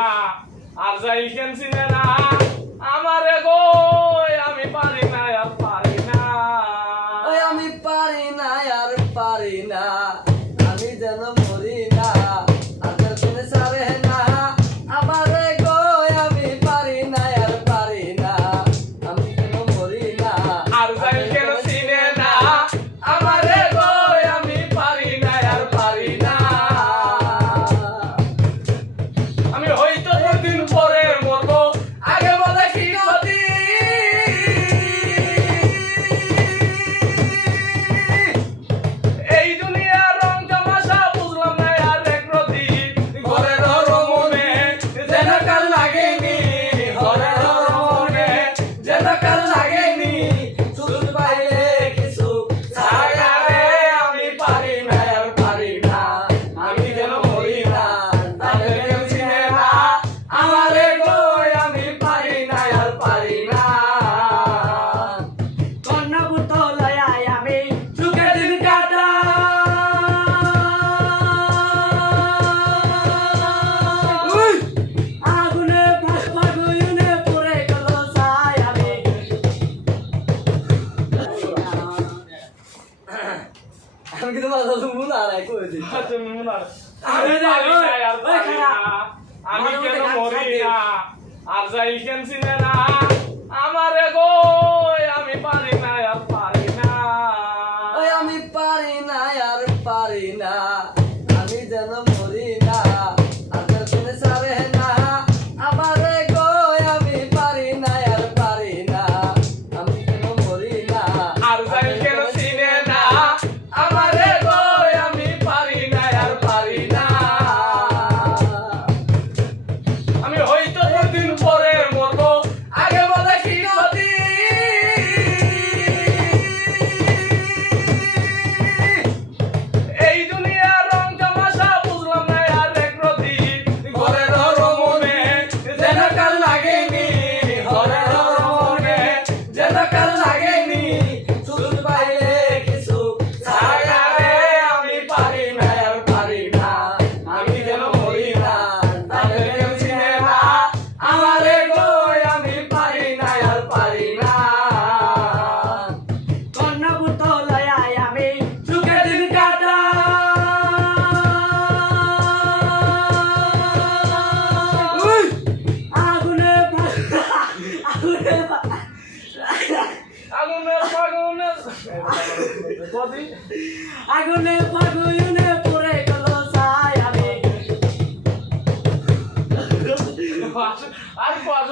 না আর যাই কেনছি না আমারে গো আমি পারি না আর পারি না আমি পারি না আর পারি না আমি যেন মরি না আজের দিনে সারে না আমারে গো আমি পারি না আর পারি না আমি যেন মরি না আর যাই কেনছি না আমারে গো আমি পারি না আর পারি না আমি হয়তো দিন পরে মরবো আগে বলে কি গতি এই দুনিয়ার রং তামাশা বুঝলাম না আর এক রতি ঘরের রমনে যেন কাল লাগেনি ঘরের রমনে যেন কাল লাগেনি সুখ পাইলে কিছু সাগারে আমি পারি না আর পারি না আমি যেন মরি না তাহলে কেমছি না আমারে গো আমি পারি না আর পারি না কন্যা পুত্র লয়াই আমি সুখে দিন কাটা আগুনে ফাগুনে পড়ে গেল ছাই আমি কিন্তু মাথা তুমি না রাই কই দিই তুমি মনে হয় আমি পারি না আর পারি না আমি কেন মরি না আর যাই কেনছি না আমারে গো আমি পারি না আর পারি না আমি পারি না আর পারি না আমি যেন মরি না আজের দিনে সারে না আমারে গো আমি পারি না আর পারি না আমি যেন মরি না আর যাই কেনছি না আমারে গো আমি পারি না আর পারি না আমি হয়তো দিন পরে মরবো আগে বলে কি গতি এই দুনিয়ার রং তামাশা বুঝলাম না আর এক রতি ঘরের রমনে যেন কাল লাগেনি ঘরের রমনে যেন কাল লাগেনি সুখ পাইলে কিছু সাগারে আমি পারি না আর পারি না আমি যেন মরি না তাহলে কেমছি না আমারে গো আমি পারি না আর পারি না কন্যা পুত্র লয়াই আমি সুখে দিন কাটা আগুনে আগুনে আগুনের ফাগুনের কদি আগুনে ফাগুনে পড়ে গেল ছাই আমি আর পাঁচ